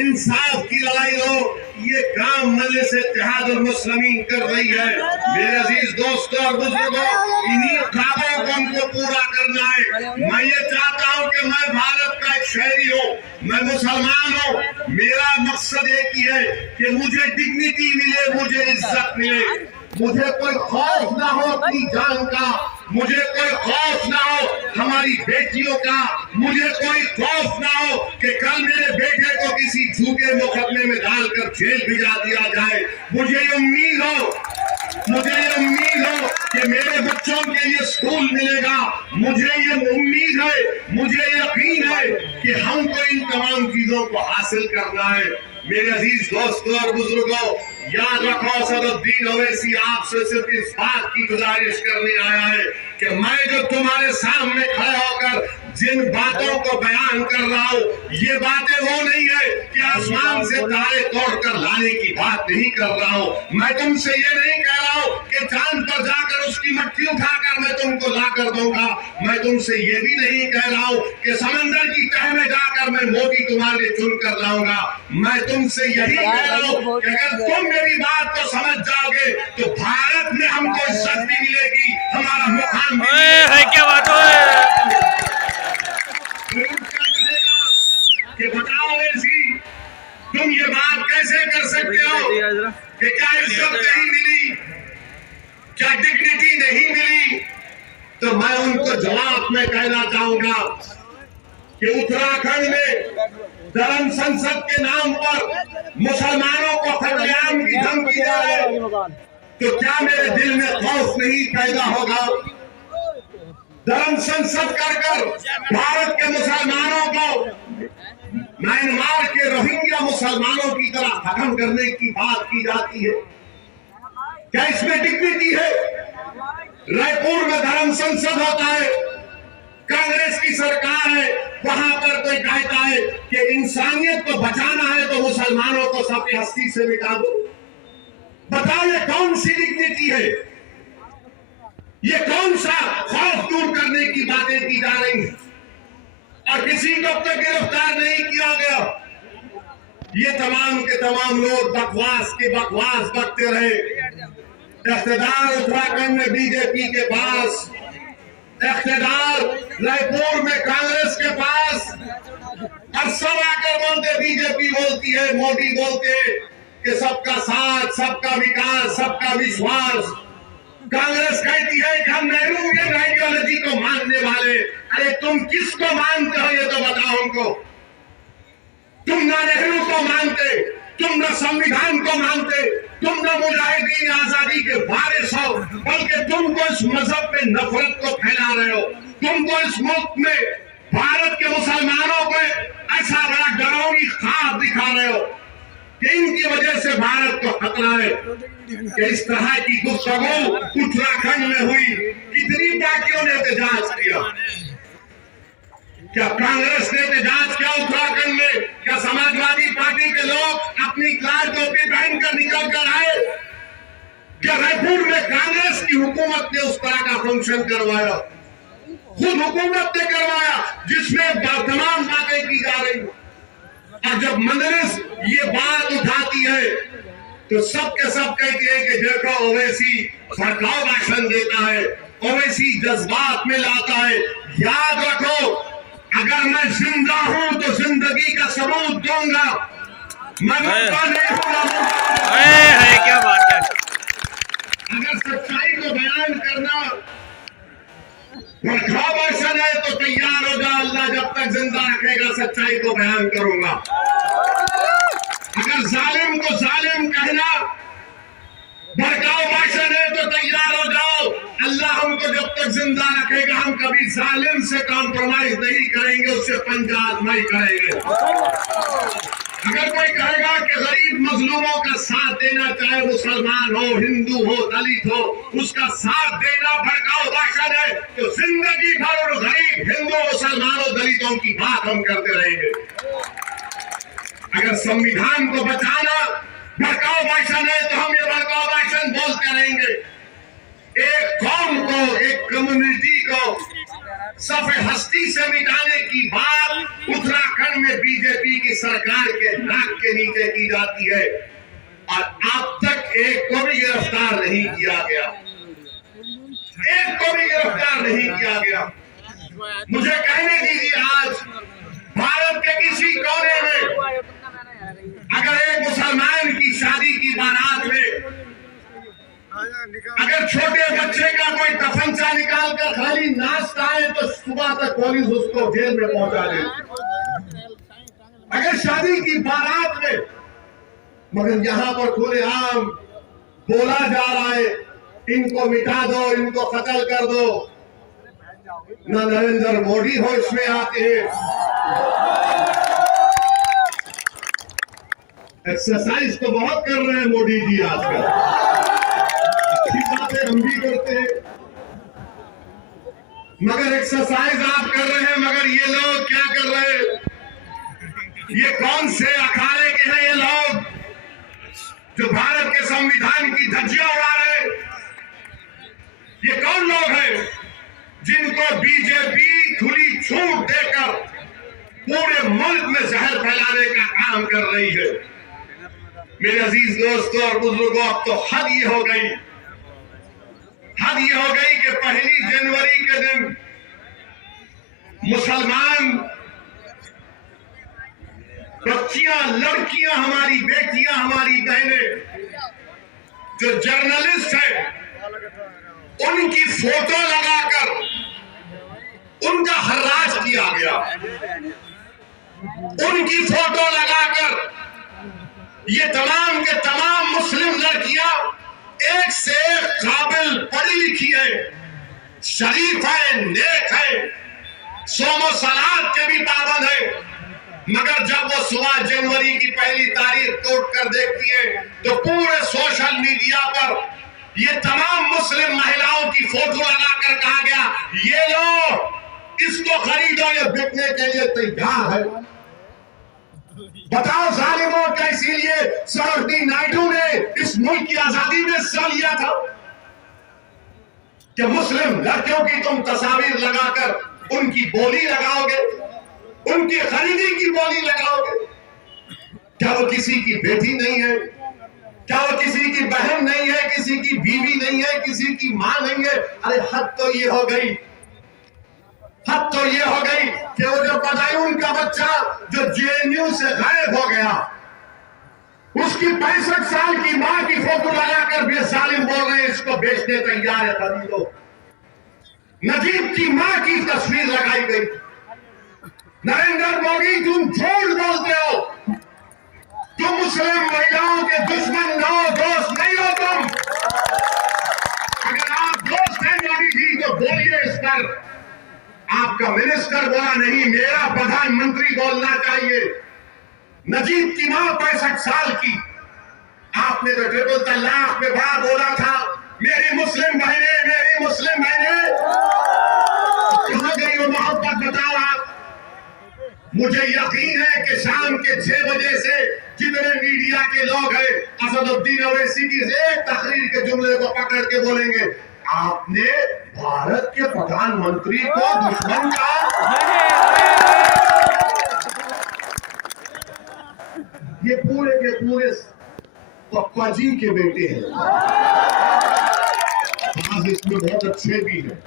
इंसाफ की लड़ाई हो, ये काम मजलिस इत्तेहाद और मुस्लिमीन कर रही है। मेरे अजीज दोस्तों और बुजुर्गों, इन्हीं ख्वाबों को हमको पूरा करना है। मैं ये चाहता हूँ कि मैं भारत का एक शहरी हूँ, मैं मुसलमान हूँ। मेरा मकसद एक ही है कि मुझे डिग्निटी मिले, मुझे इज्जत मिले, मुझे कोई खौफ ना हो अपनी जान का, मुझे कोई खौफ ना हो हमारी बेटियों का, मुझे कोई खौफ ना हो कि कल मेरे बेटे को किसी झूठे मुकदमे में डालकर जेल भिजा दिया जाए। मुझे ये उम्मीद हो कि मेरे बच्चों के लिए स्कूल मिलेगा। मुझे ये उम्मीद है, मुझे यकीन है कि हमको इन तमाम चीजों को हासिल करना है। मेरे अजीज दोस्तों और बुजुर्गों, याद रखो, सदुद्दीन ओवैसी आपसे सिर्फ इस बात की गुजारिश करने आया है कि मैं जो तुम्हारे सामने खड़े होकर जिन बातों को बयान कर रहा हूँ, ये बातें वो नहीं है कि आसमान से तारे तोड़कर लाने की बात नहीं कर रहा हूँ। मैं तुमसे ये नहीं कह रहा हूँ कि चांद पर जाकर उसकी मट्टी उठाकर मैं तुमको ला कर दूंगा। मैं तुमसे ये भी नहीं कह रहा हूँ कि समंदर की तह में जाकर मैं मोती तुम्हारे लिए चुन कर लाऊंगा। मैं तुमसे यही कह रहा हूँ कि अगर तुम मेरी बात को समझ जाओगे तो भारत में हमको इज्जत भी मिलेगी, हमारा मुकाम भी मिलेगा। क्या बात है कि बताओ ऐसी तुम ये बात कैसे कर सकते हो कि क्या इज्जत नहीं मिली, क्या डिग्निटी नहीं मिली? तो मैं उनको जवाब में कहना चाहूंगा कि उत्तराखंड में धर्म संसद के नाम पर मुसलमानों को कत्लेआम की धमकी दे रहे, तो क्या मेरे दिल में खौफ नहीं पैदा होगा? धर्म संसद कर भारत के मुसलमानों को म्यांमार के रोहिंग्या मुसलमानों की तरह खत्म करने की बात की जाती है। क्या इसमें डिग्निटी है? रायपुर में धर्म संसद होता है, कांग्रेस की सरकार है, वहां पर कोई कहता है कि इंसानियत को बचाना है तो मुसलमानों को सबकी हस्ती से मिटा दो। बताओ ये कौन सी डिग्निटी है? ये कौन सा खौफ दूर करने की बातें की जा रही हैं? और किसी को अब तक गिरफ्तार नहीं किया गया। ये तमाम के तमाम लोग बकवास के बकवास बकते रहे। इख्तिदार उत्तराखंड में बीजेपी के पास, इख्तिदार रायपुर में कांग्रेस के पास, और सब आकर बोलते, बीजेपी बोलती है, मोदी बोलते हैं कि सबका साथ, सबका विकास, सबका विश्वास। कांग्रेस कहती है कि हम नेहरू के आइडियोलॉजी को मानने वाले। अरे तुम किसको मानते हो ये तो बताओ हमको। तुम ना नेहरू को मानते, तुम ना संविधान को मानते, तुम ना मुजाहिदीन आजादी के वारिस हो, बल्कि तुम तो इस मजहब में नफरत को फैला रहे हो। तुम तो इस मुल्क में भारत के मुसलमानों को ऐसा बड़ा डरावनी ख्वाब दिखा रहे हो कि इनकी वजह से भारत को खतरा है। कि इस तरह की गुफ्तगू उत्तराखंड में हुई, कितनी पार्टियों ने एहतजाज किया? क्या कांग्रेस ने एहतजाज किया उत्तराखंड में? क्या समाजवादी पार्टी के लोग अपनी लाल टोपी पहनकर निकल कर आए? क्या रायपुर में कांग्रेस की हुकूमत ने उस तरह का फंक्शन करवाया? खुद हुकूमत ने करवाया, जिसमें तमाम बातें की जा रही। और जब मजलिस ये बात उठाती है तो सब के सब कहते हैं कि देखो ओवैसी भड़काऊ भाषण देता है, ओवैसी जज्बात में लाता है। याद रखो, अगर मैं जिंदा हूं तो जिंदगी का सबूत दूंगा। मैं मुर्दा नहीं हूं। क्या बात है। अगर सच्चाई को बयान करना भड़काऊ भाषण है तो तैयार हो जा, अल्लाह जब तक जिंदा रखेगा सच्चाई को बयान करूंगा। अगर जालिम को जालिम कहना भड़काऊ भाषण है तो तैयार हो जाओ, अल्लाह हमको जब तक जिंदा रखेगा हम कभी जालिम से कॉम्प्रोमाइज नहीं करेंगे, उससे पंजा आजमाई करेंगे। अगर कोई कहेगा कि गरीब मजलूमों का साथ देना, चाहे मुसलमान हो, हिंदू हो, दलित हो, उसका साथ देना भड़काऊ भाषण है, तो जिंदगी भर गरीब हिंदू, मुसलमानों, दलितों की बात हम करते रहेंगे। अगर संविधान को बचाना भड़काऊ भाषण है तो हम ये भड़काऊ भाषण बोलते रहेंगे। एक कौम को, एक कम्युनिटी को सफ़े हस्ती से मिटाने की बात उत्तराखंड में बीजेपी की सरकार के नाक के नीचे की जाती है और अब तक एक को भी गिरफ्तार नहीं किया गया, एक को भी गिरफ्तार नहीं किया गया। मुझे कहने दीजिए, आज भारत के किसी कोने में अगर एक मुसलमान की शादी की बारात में अगर छोटे बच्चे का कोई तफंचा निकाल कर खाली नाचता है तो सुबह तक पुलिस उसको जेल में पहुंचा दे। अगर शादी की बारात में, मगर यहाँ पर खुलेआम बोला जा रहा है इनको मिटा दो, इनको कत्ल कर दो। न नरेंद्र मोदी हो इसमें आते हैं। एक्सरसाइज तो बहुत कर रहे हैं मोदी जी आजकल, अच्छी बात है, हम भी करते हैं, मगर एक्सरसाइज आप कर रहे हैं, मगर ये लोग क्या कर रहे हैं? ये कौन से अखाड़े के हैं ये लोग जो भारत के संविधान की धज्जियां उड़ा रहे हैं? ये कौन लोग हैं जिनको बीजेपी खुली छूट देकर पूरे मुल्क में जहर फैलाने का काम कर रही है? मेरे अजीज दोस्तों और बुजुर्गों, अब तो हद ये हो गई, हद ये हो गई कि 1 जनवरी के दिन मुसलमान बच्चियां, लड़कियां, हमारी बेटियां, हमारी बहनें जो जर्नलिस्ट हैं, उनकी फोटो लगाकर उनका हर्राज किया गया। उनकी फोटो लगाकर ये तमाम के तमाम मुस्लिम लड़कियां एक से एक काबिल, पढ़ी लिखी है, शरीफ है, नेक है, सोमो सलात के भी पाबंद है, मगर जब वो 16 जनवरी की पहली तारीख तोड़ कर देखती है तो पूरे सोशल मीडिया पर ये तमाम मुस्लिम महिलाओं की फोटो लगाकर कहा गया ये लो, इसको खरीदो, ये बिकने के लिए तैयार है। बताओ जालिमों, क्या इसीलिए सरोजिनी नायडू ने इस मुल्क की आजादी में हिस्सा लिया था कि मुस्लिम लड़कियों की तुम तस्वीर लगाकर उनकी बोली लगाओगे, उनकी खरीदी की बोली लगाओगे? क्या वो किसी की बेटी नहीं है? क्या वो किसी की बहन नहीं है, किसी की बीवी नहीं है, किसी की मां नहीं है? अरे हद तो ये हो गई, हद तो ये हो गई कि वो जो बदायूं का बच्चा जो जेएनयू से गायब हो गया, उसकी 65 साल की मां की फोटो लगाकर भी जालिम बोल रहे हैं इसको बेचने तैयार है, खरीदो। नजीब की मां की तस्वीर लगाई गई। नरेंद्र मोदी, तुम झूठ बोलते हो, तुम मुस्लिम महिलाओं के दुश्मन हो, दोस्त नहीं हो तुम। अगर आप दोस्त हैं मोदी जी तो बोलिए इस पर। आपका मिनिस्टर बोला नहीं, मेरा प्रधानमंत्री बोलना चाहिए। नजीब की मां 65 साल की, आपने तो ट्रिपल तलाक में बड़ा बोला था, मेरी मुस्लिम बहनें, मेरी मुस्लिम बहनें, कहां गई वो मोहब्बत? बताओ आप। मुझे यकीन है कि शाम के 6 बजे से जितने मीडिया के लोग हैं असदुद्दीन ओवैसी की एक तकरीर के जुमले को पकड़ के बोलेंगे आपने भारत के प्रधानमंत्री को दुश्मन कहा। ये पूरे के पूरे पप्पा जी के बेटे हैं, आज इसमें बहुत अच्छे भी हैं,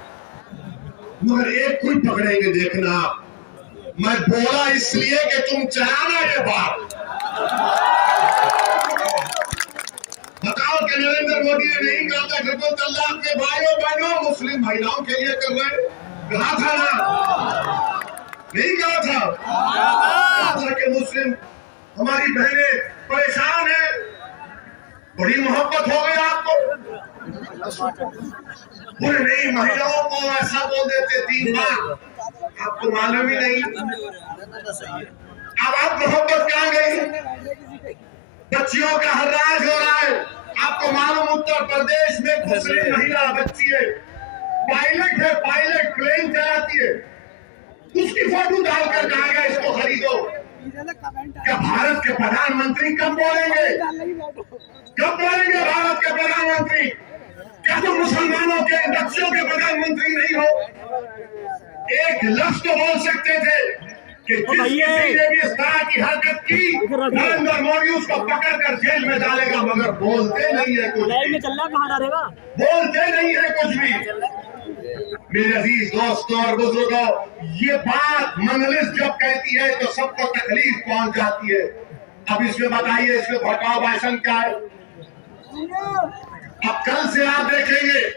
मगर एक कोई पकड़ेंगे देखना आप। मैं बोला इसलिए कि तुम चलाना ये बात। बताओ कि नरेंद्र मोदी ने नहीं कहा था ट्रिपल तलाक के भाइयों बहनों मुस्लिम महिलाओं के लिए कर रहे? कहा था ना? नहीं कहा था कि मुस्लिम हमारी बहनें परेशान है, बड़ी मोहब्बत हो गई आपको। बोले नहीं, महिलाओं को ऐसा बोल देते 3 बार, आपको मालूम ही नहीं। अब आप मोहब्बत कहां गई? बच्चियों का हर्राज हो रहा है। आपको मालूम उत्तर प्रदेश में मुस्लिम महिला बच्ची है, पायलट है, पायलट प्लेन चलाती है, उसकी फोटो डालकर कहा गया इसको खरीदो। क्या भारत के प्रधानमंत्री कब बोलेंगे? कब बोलेंगे भारत के प्रधानमंत्री? क्या तुम मुसलमानों के बच्चों के प्रधानमंत्री नहीं हो? एक लफ्ज तो बोल सकते थे कि जिस किसी ने भी इस तरह की हरकत की नरेंद्र मोदी उसको पकड़ कर जेल में डालेगा, मगर बोलते नहीं है कुछ भी, बोलते नहीं है कुछ भी। मेरे अजीज दोस्तों और बुजुर्गों, ये बात मंगलिस जब कहती है तो सबको तकलीफ पहुंच जाती है। अब इसमें बताइए, इसमें भटकाव भाषण क्या है? अब कल से आप देखेंगे